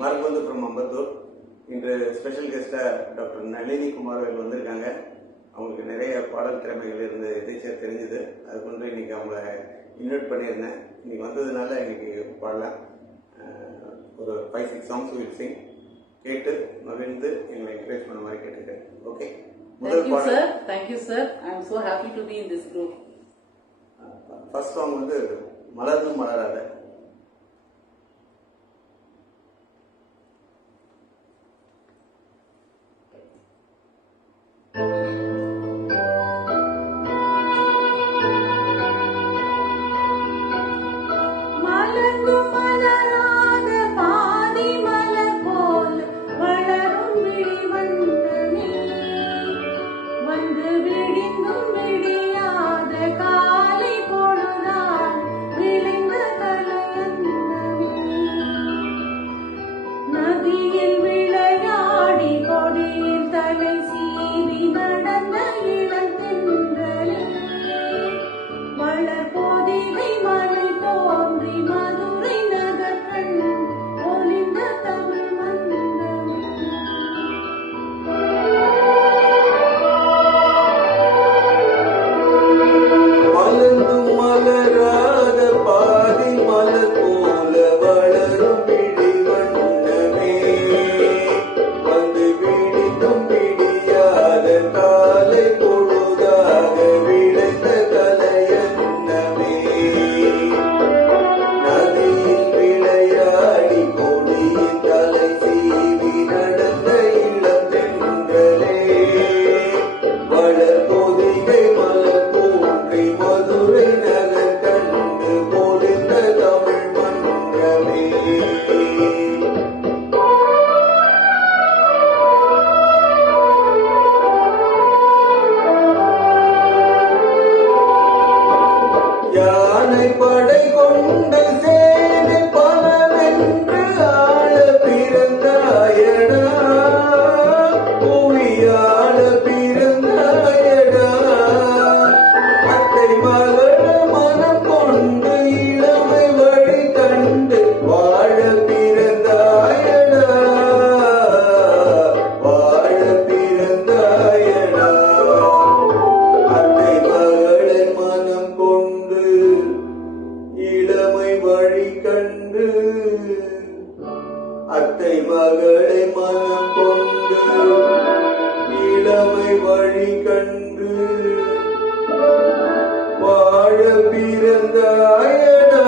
மரபந்து from Ambattur. இன்று special கெஸ்டாக doctor Nalini Kumar அவர்கள் வந்திருக்காங்க. அவங்களுக்கு நிறைய பாடல் திறமைகள் இருந்து டீச்சர் தெரிஞ்சுது. அது கொண்டு இன்னைக்கு அவங்கள இன்வைட் பண்ணியிருந்தேன். இன்னைக்கு வந்ததுனால இன்னைக்கு பாடலாம். ஒரு 5-6 சாங்ஸ் வில் சிங். கேட்டு மகிழ்ந்து எங்களை என்கரேஜ் பண்ண மாதிரி கேட்டுக்கிறேன். ஓகே, முதல் பாடல். Thank you sir. I am so happy to be in this group. First song வந்து மலர்ந்தும் மலராத. அத்தை மகளை மனம் கொண்டு இளமை வழி கண்டு வாழ பிறந்தாயடா.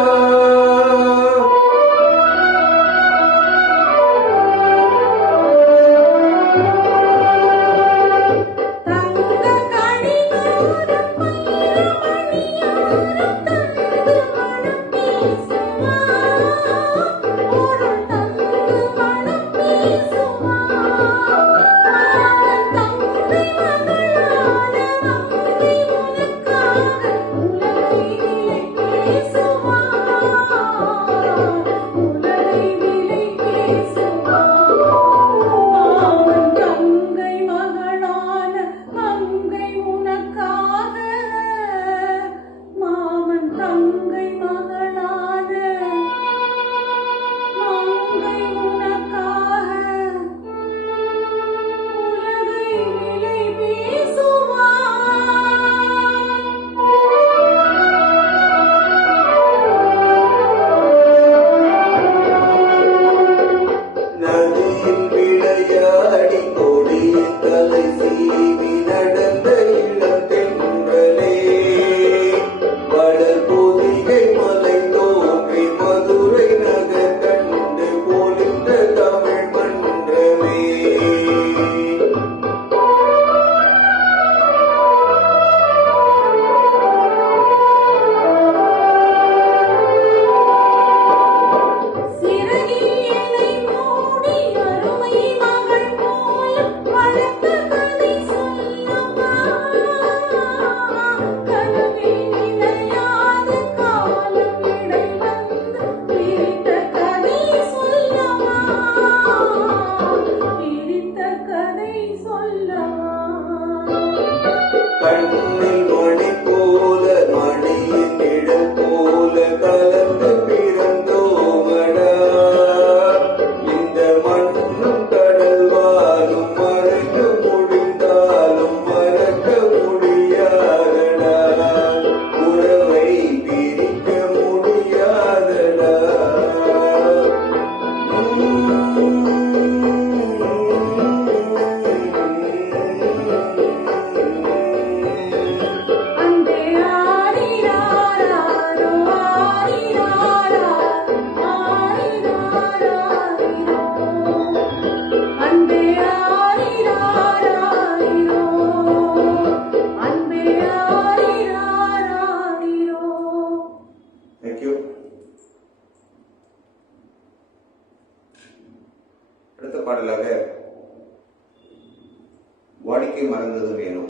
வாடிக்கை மறந்ததும் வேணும்.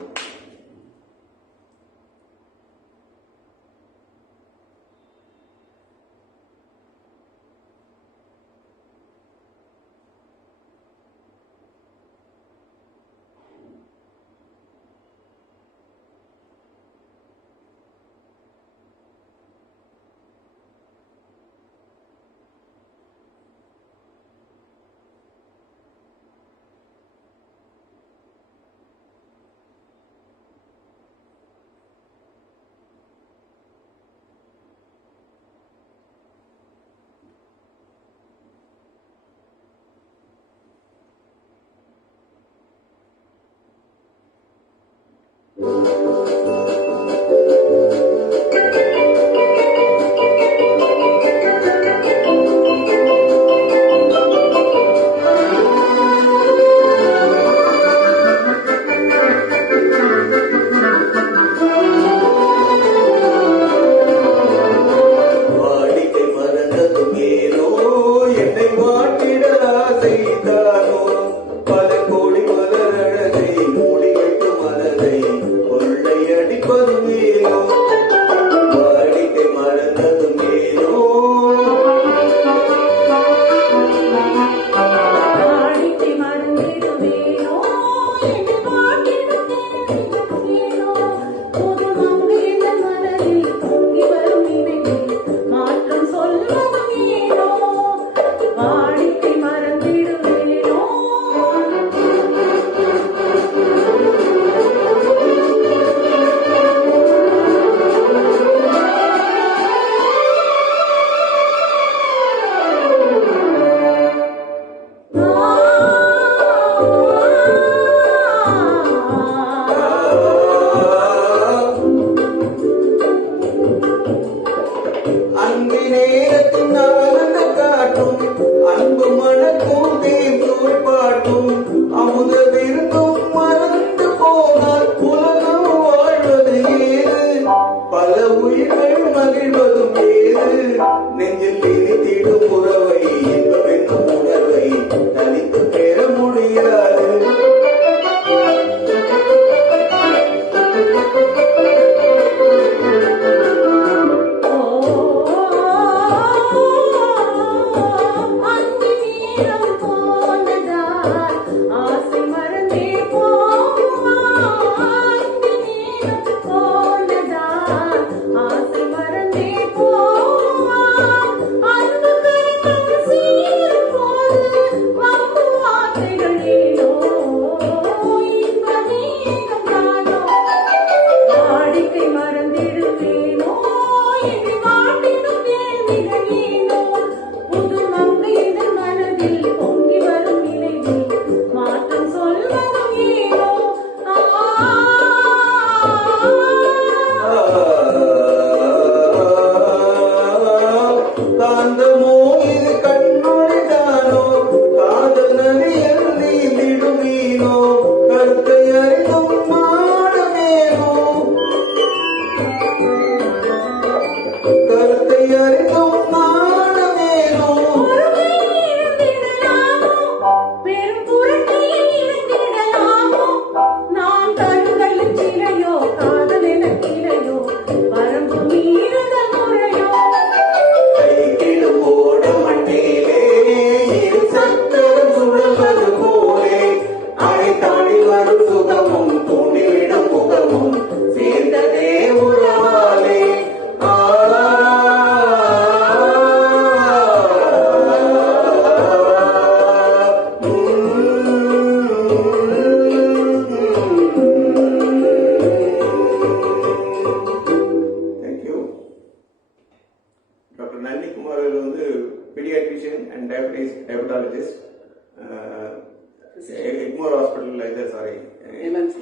எக்மோர் ஹாஸ்பிட்டல் இது சாரி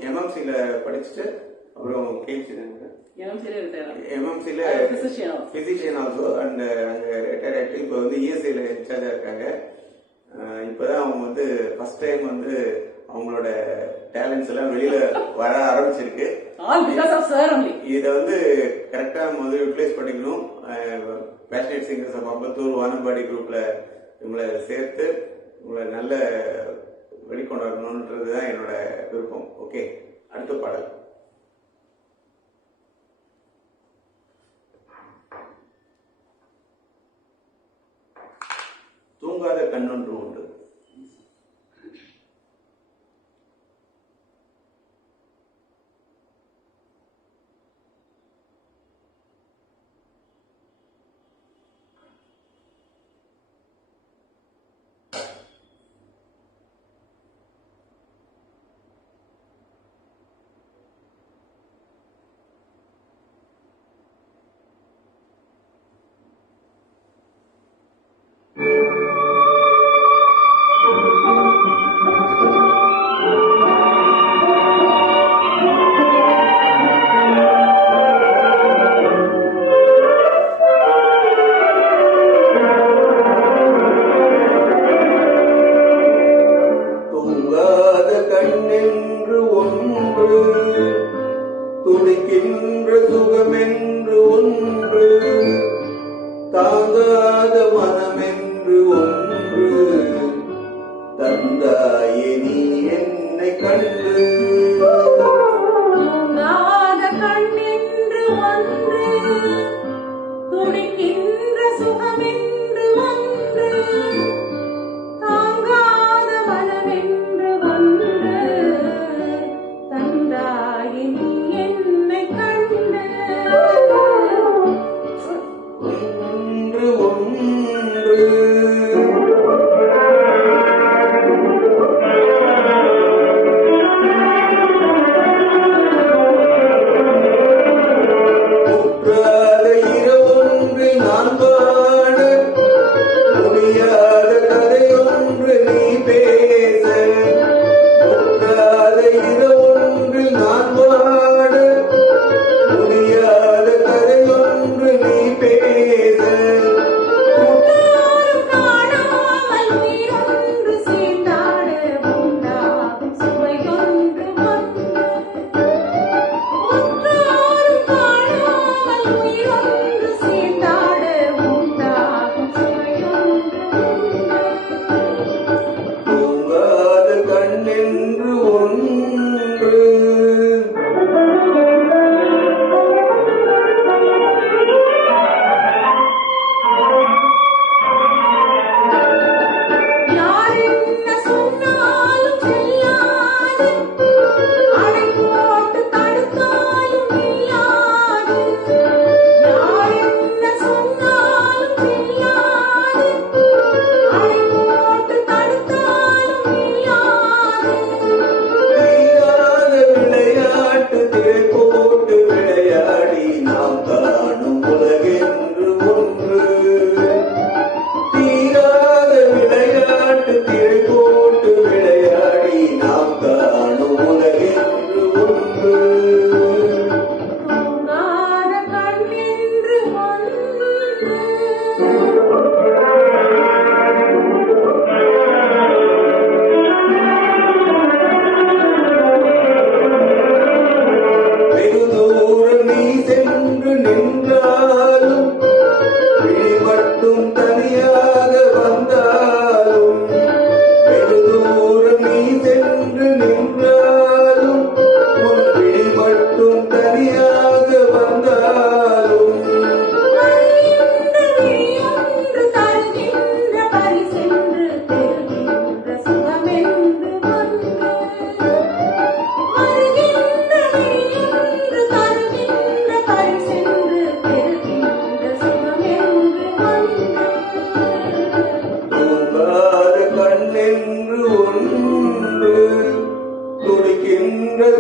எம்எம்சில படிச்சுட்டு அப்புறம் எம்எம்சில பிசிஷியன் ஆல்சோ அண்ட் அங்க ரிட்டையர் ஆகிட்டு இப்போ வந்து இஎஸ்ஐல இன்சார்ஜா இருக்காங்க. இப்பதான் அவங்க வந்து ஃபர்ஸ்ட் டைம் வந்து அவங்களோட டேலண்ட்ஸ் எல்லாம் வெளியில வர ஆரம்பிச்சிருக்கு. இத வந்து கரெக்டா நம்ம வந்து யூட்டிலைஸ் பண்ணிக்கணும். பேஷனேட் சிங்கர்ஸ் ஆஃப் அம்பத்தூர் வானம்பாடி குரூப்ல இவங்களை சேர்த்து உங்களை நல்ல வெளிக்கொணரணுன்றது தான் என்னோட விருப்பம். ஓகே, அடுத்த பாடல். தூங்காத கண்ணொன்று உண்டு. துடிக்கின்ற சுகமென்று ஒன்று, தாங்காத மனமென்று ஒன்று, தந்தாயே நீ என்னை கண்டு. தூங்காத கண்ணென்று ஒன்று, துடிக்கின்ற சுகமென்று ஒன்று, தாங்காத மனமென்று ஒன்று, தந்தாயே நீ என்னை கண்டு. ஒன்று ஒன்று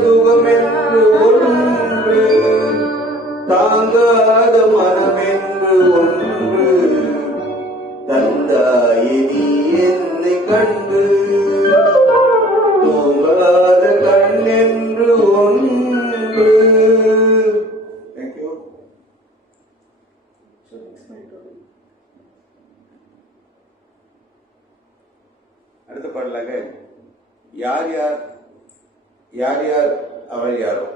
சுகமென்று ஒன்று, தாங்காத மனமென்று ஒன்று, தந்தாயே நீ என்னை கண்டு. தூங்காத கண்ணென்று ஒன்று. தேங்க்யூ. அடுத்த பாடலாக யார் யார் யார் யார் அவர் யாரோ.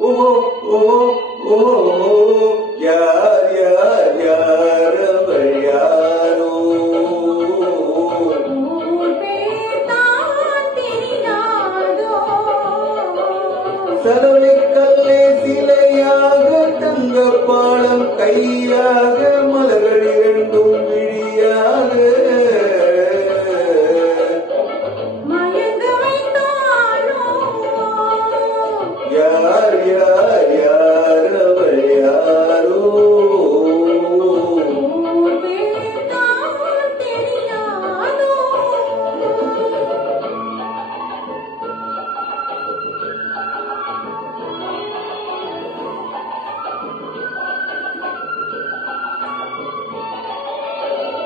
ஓ ஓ ஓ யார் யார் யார் அவள் யாரோ ஊர் பேர் தான் தெரியாதோ சரளைக்கல்லே சிலையாக தங்க பாலம் கையாக மலர்கள் இரண்டும் விழியாக மயங்க வைத்தாளோ யார் யார் யார் அவள் யாரோ ஊர் பேர் தான் தெரியாதோ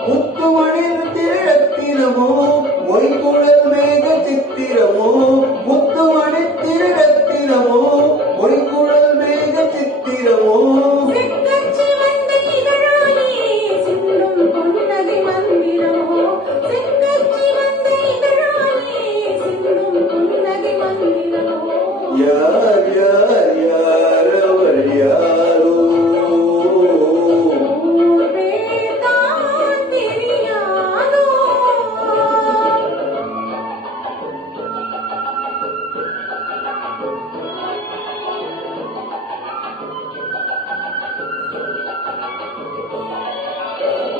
முத்துமணிர் திரத்தினமோ மொய்குழல் மேக சித்திரமோ முத்துமணி திரத்தினமோ மொய்குழல் மேக சித்திரமோ செக்கச்சி வந்த இதழாலே சிந்தும் பொன்னகை மந்திரமோ செக்கச்சி வந்த இதழாலே சிந்தும் பொன்னகை மந்திரமோ யார் யார் யார் அவள் யாரோ ஊர் பேர் தான் தெரியாதோ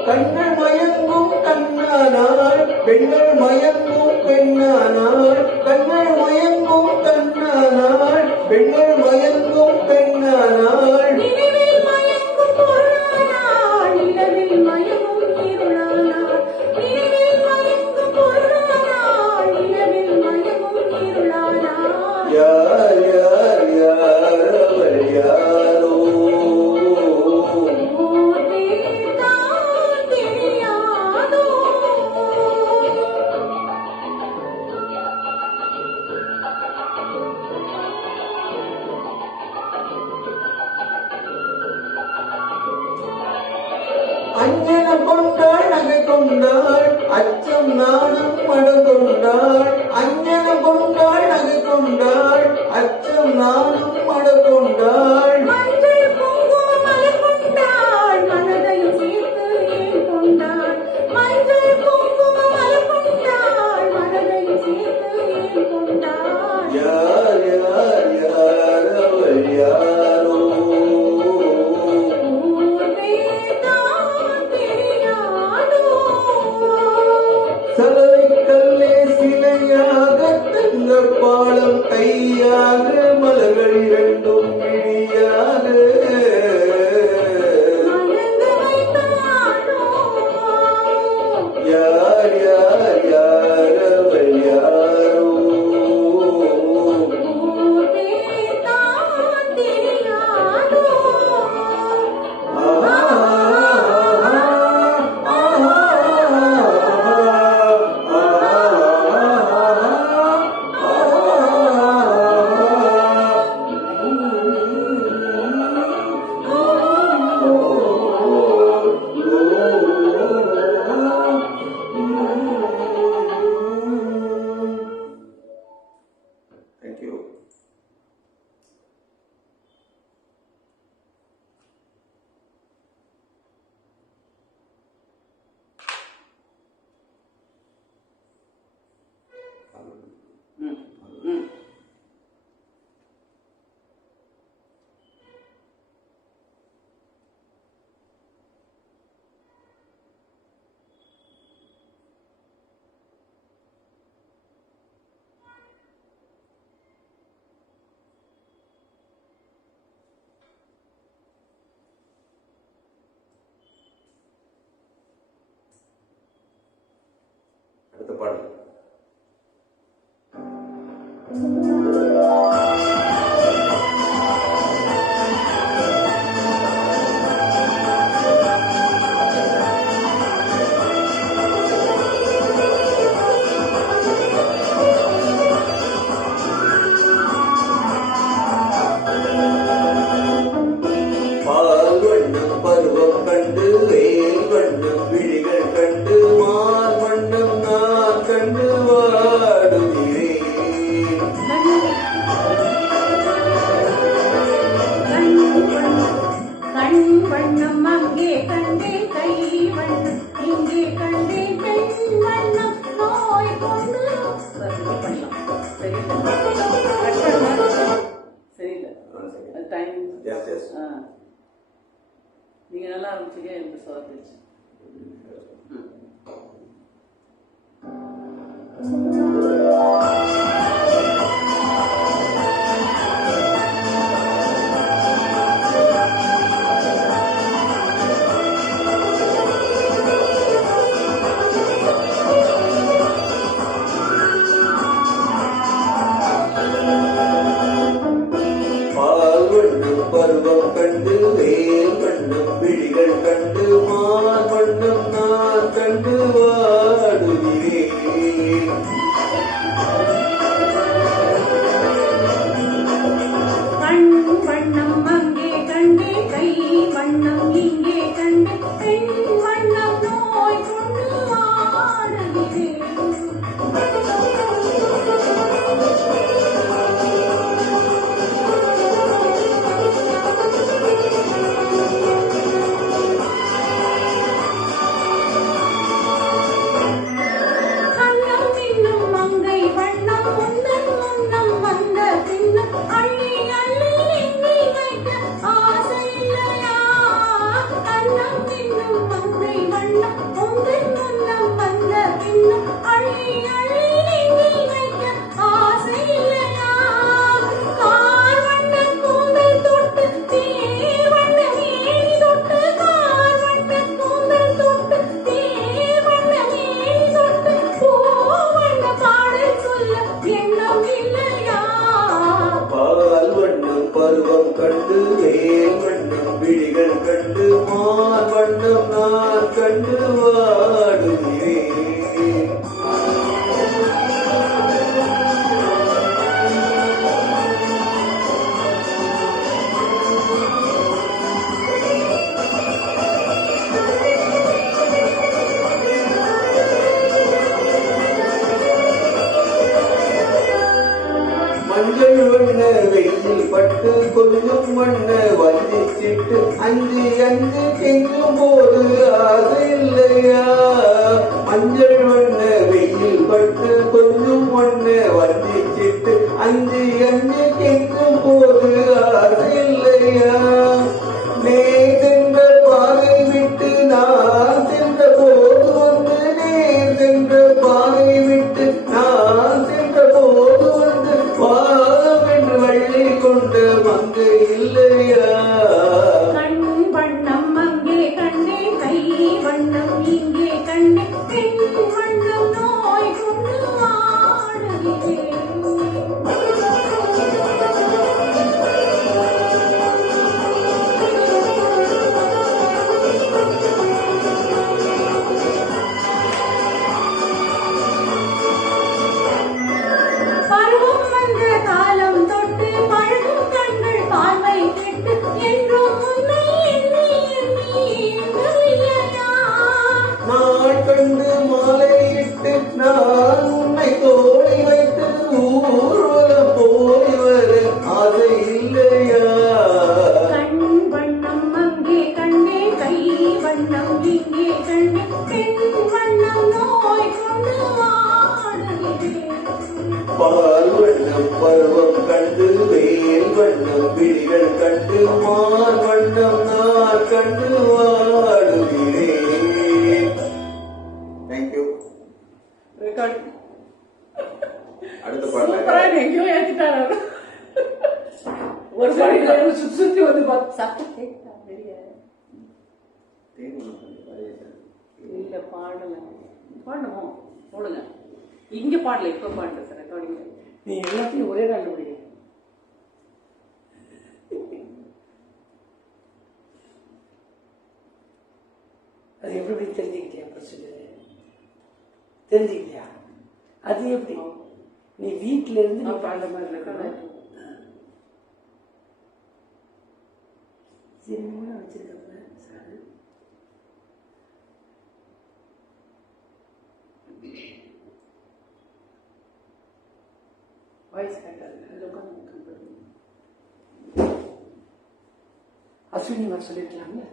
கண்கள் மயங்கும் கண்ணானாள் பெண்கள் மயங்கும் பெண்ணானாள் கண்கள் மயங்கும் கண்ணானாள் பெண்கள் மயங்கும் பெண்ணானாள் நினைவில் மயங்கும் பொருளானாள் நிலவில் மயங்கும் இருளானாள் நினைவில் மயங்கும் பொருளானாள் நிலவில் மயங்கும் இருளானாள் யார் யார் யார் அவள் யாரோ ஊர் பேர் தான் தெரியாதோ அஞ்சனம் கொண்டாள் நகை கொண்டாள் அச்சம் நாணம் மடம் கொண்டாள் அஞ்சனம் கொண்டாள் நகை கொண்டாள் அச்சம் நாணம் மடம் கொண்டாள் மஞ்சள் குங்குமம் மலர் கொண்டாள் மனதையும் சேர்த்து ஏன் கொண்டாள் மஞ்சள் குங்குமம் மலர் கொண்டாள் மனதையும் சேர்த்து ஏன் கொண்டாள் யார் யார் யார் அவள் யாரோ ஊர் பேர் தான் தெரியாதோ சரளைக்கல்லே சிலையாக தங்க பாலம் கையாக மலர்கள் இரண்டும் விழியாக மயங்க வைத்தாளோ யார் யார் யார் அவள் யாரோ ஊர் பேர் தான் தெரியாதோ Thank you. அடுத்த பாடல் பால் வண்ணம் பருவம் கண்டு வேல் வண்ணம் விழிகள் வண்ணம் அங்கே கண்டேன் கை வண்ணம் இங்கே கண்டேன் பெண் வண்ணம் நோய் கொண்டு சரியில்லை அது டைம் எஸ் எஸ் நீங்க நல்லா ஆரம்பிச்சீங்க எனக்கு சொதப்பிடுச்சு பருவம் கண்டு வேல் வண்ணம் விழிகள் கண்டு மான் வண்ணம் நான் கண்டு வாடுகிறேன். கண் வண்ணம் அங்கே கண்டே கை வண்ணம் இங்கே கண்டே பெண் வண்ணம் நோய் கொண்டு வாடுகிறேன். பருவம் கண்டு வேல் வண்ணம் விழிகள் கண்டு மான் வண்ணம் நான் கண்டு வாடுகிறேன். மஞ்சள் வண்ண வெயில் பட்டு கொல்லும் வண்ண வஞ்சிச்சிட்டு அஞ்சு அஞ்சு கெங்கும் போது ஆசை இல்லையா? மஞ்சள் வண்ண வெயில் பட்டு கொல்லும் வண்ண வஞ்சிச்சிட்டு அஞ்சு அஞ்சு கெங்கும் போது ஆசை இல்லையா? நே சென்ற பாதை விட்டு நான் சென்ற போது வந்து நேர் சென்ற பாதை விட்டு நான் சென்ற போது வந்து பாவென்று வள்ளி கொண்ட மங்கை இல்லையா? கண் வண்ணம் அங்கே கண்டே கை வண்ணம் இங்கே கண்டே பெண் வண்ணம் நோய் கொண்டு வாடுகிறேன். பருவம் வந்த காலம் தொட்டு பழகும் கண்கள் பார்வை கெட்டு என்றும் உன்னை எண்ணி எண்ணி ஏங்கவில்லையா? நான் கண்டு மாலையிட்டு நான் உன்னை தோழி வைத்து ஊர்வலம் போய் வர ஆசை இல்லையா? கண் வண்ணம் அங்கே கண்டே கை வண்ணம் இங்கே கண்டே பெண் வண்ணம் நோய் கொண்டு வாடுகிறேன். பால் வண்ணம் பருவம் கண்டு வேல் வண்ணம் விழிகள் கண்டு மான் வண்ணம் நான் கண்டு வாடுகிறேன். தேங்க்யூ. ரெக்கார்ட் அடுத்த சூப்பரா பாடல எங்கேயோ ஏத்திட்டாரு ஒரு பாடியில சுத்தி சுத்தி வந்து பார்த்து சத்தம் கேட்குதா வெளியே இல்ல பாடல பாடணும் போடுங்க இங்க பாடல இப்ப பாடல சார் ரெக்கார்டிங் நீ எல்லாத்தையும் ஒரே நாள் முடியும் அது எப்படி தெரிஞ்சுக்கிட்டியா ப்ரொசீஜர் தெரிஞ்சுக்கிட்டியா அது எப்படி நீ வீட்டில இருந்து நீ பாடுற மாதிரி இருக்கணும் சினிமா வச்சிருக்க சார் வாய்ஸ் கேட்டாரு அதில் உட்காந்து அஸ்வினி வர சொல்லிருக்கலாம்ல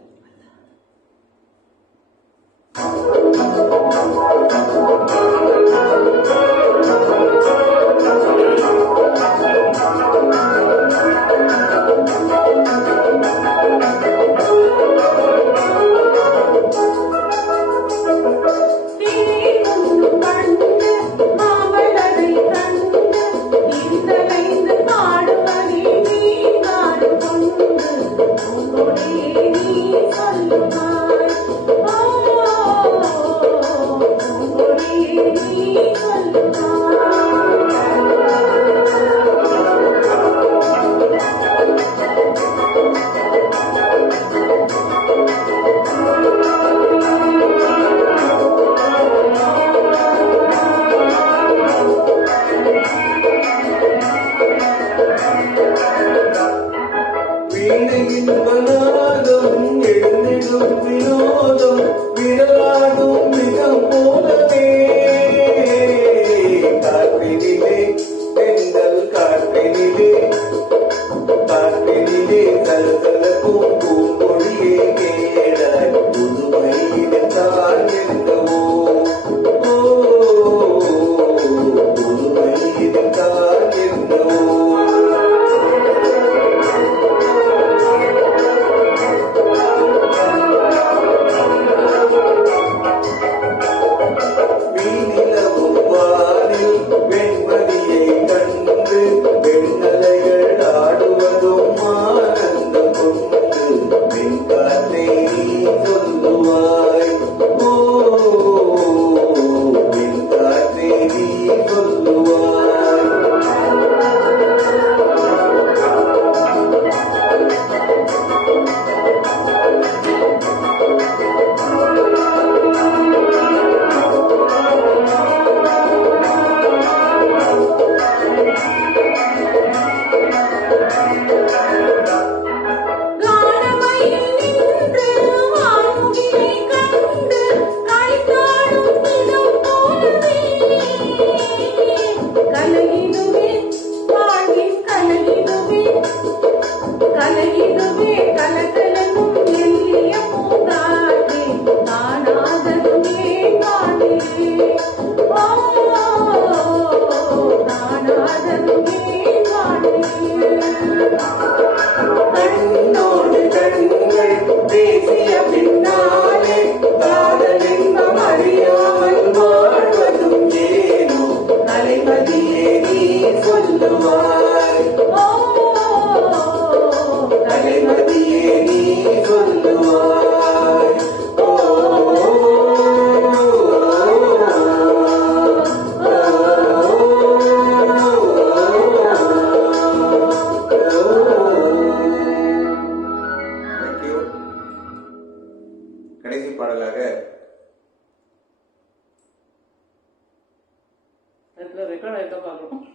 ரெக்கார்ட் ஆயிருக்கா பார்க்கணும்.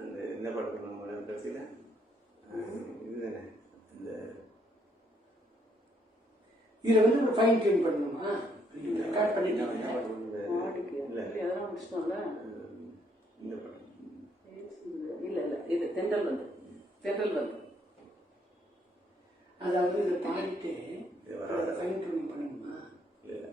அந்த என்ன படம் நம்ம கடைசியில் இதுதானே இந்த இதில் வந்து ஒரு ஃபைன் டியூன் பண்ணணுமா? ரெக்கார்ட் பண்ணிட்டாங்க. எதனா முடிச்சிட்டோம்ல இந்த படம் இல்லை இது தென்றல் வந்து அதாவது இதை பாடிட்டு ஃபைன் டியூன் பண்ணணுமா? இல்லை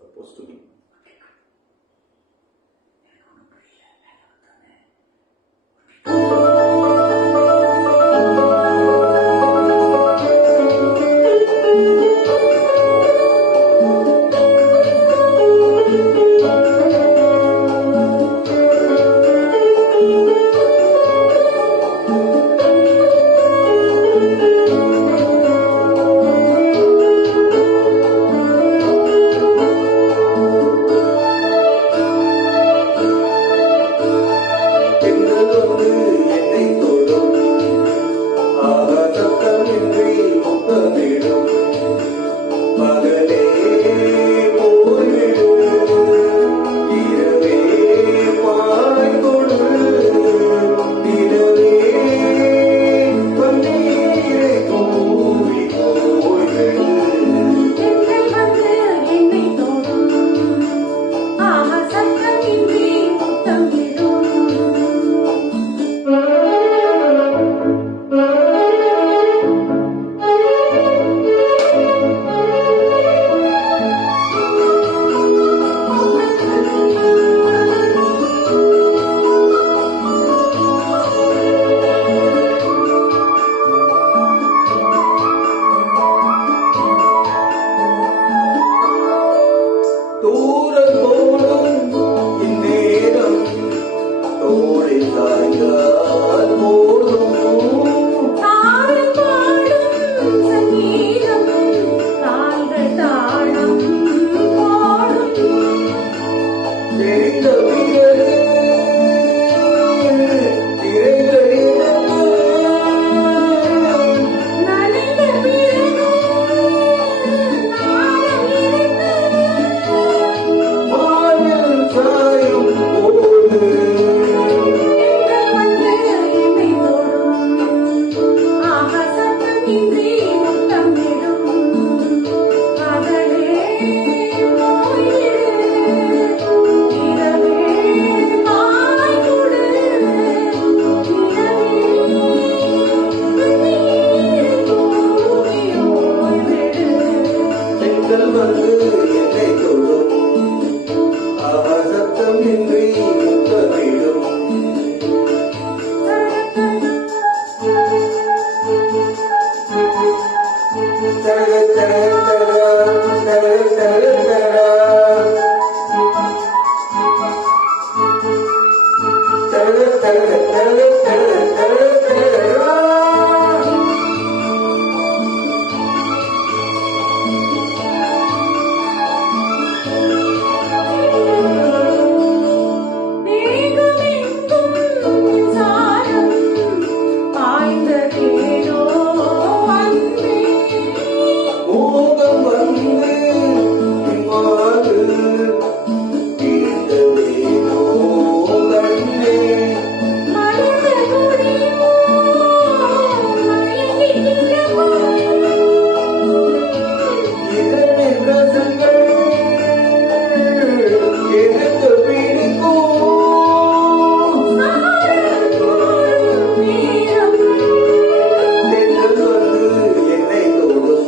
supposed to be. வந்து என்னை தொடும் சத்தமின்றி முத்தமிடும் மோகம் வந்து மாறு தீர்ந்ததேனோ கண்ணே இதனின் ரசங்கள் எனக்கு பிடிக்கும் தென்றல் வந்து என்னை தொடும்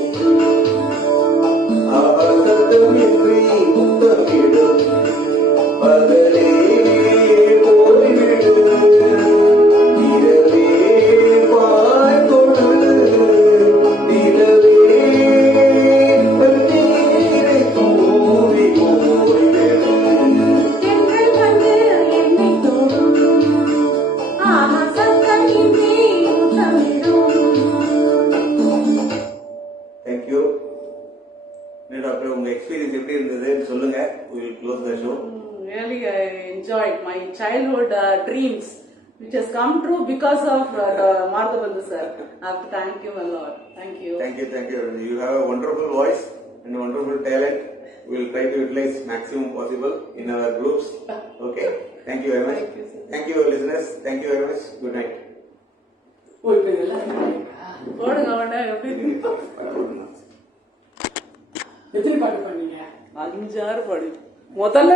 சத்தமின்றி முத்தமிடும் பகலே போய்விடு இரவே பாய் கொடு நிலவே பன்னீரை தூவி போய்விடு தேங்க்யூ டாக்டர் உங்க எக்ஸ்பீரியன்ஸ் எப்படி இருந்ததுன்னு சொல்லுங்க we will close the show Really, I enjoyed my childhood dreams, which has come true because of Marthabandhu sir. I have to thank you a lot. Thank you. thank you you have a wonderful voice and a wonderful talent we will try to utilize maximum possible in our groups okay thank you very much Thank you, sir. thank you listeners thank you very much good night ஓ இப்போ இதெல்லாம் போடுங்க அவனை எப்படி எத்தனை பாட்டு பண்ணீங்க? 5-6 பாடு முதல்ல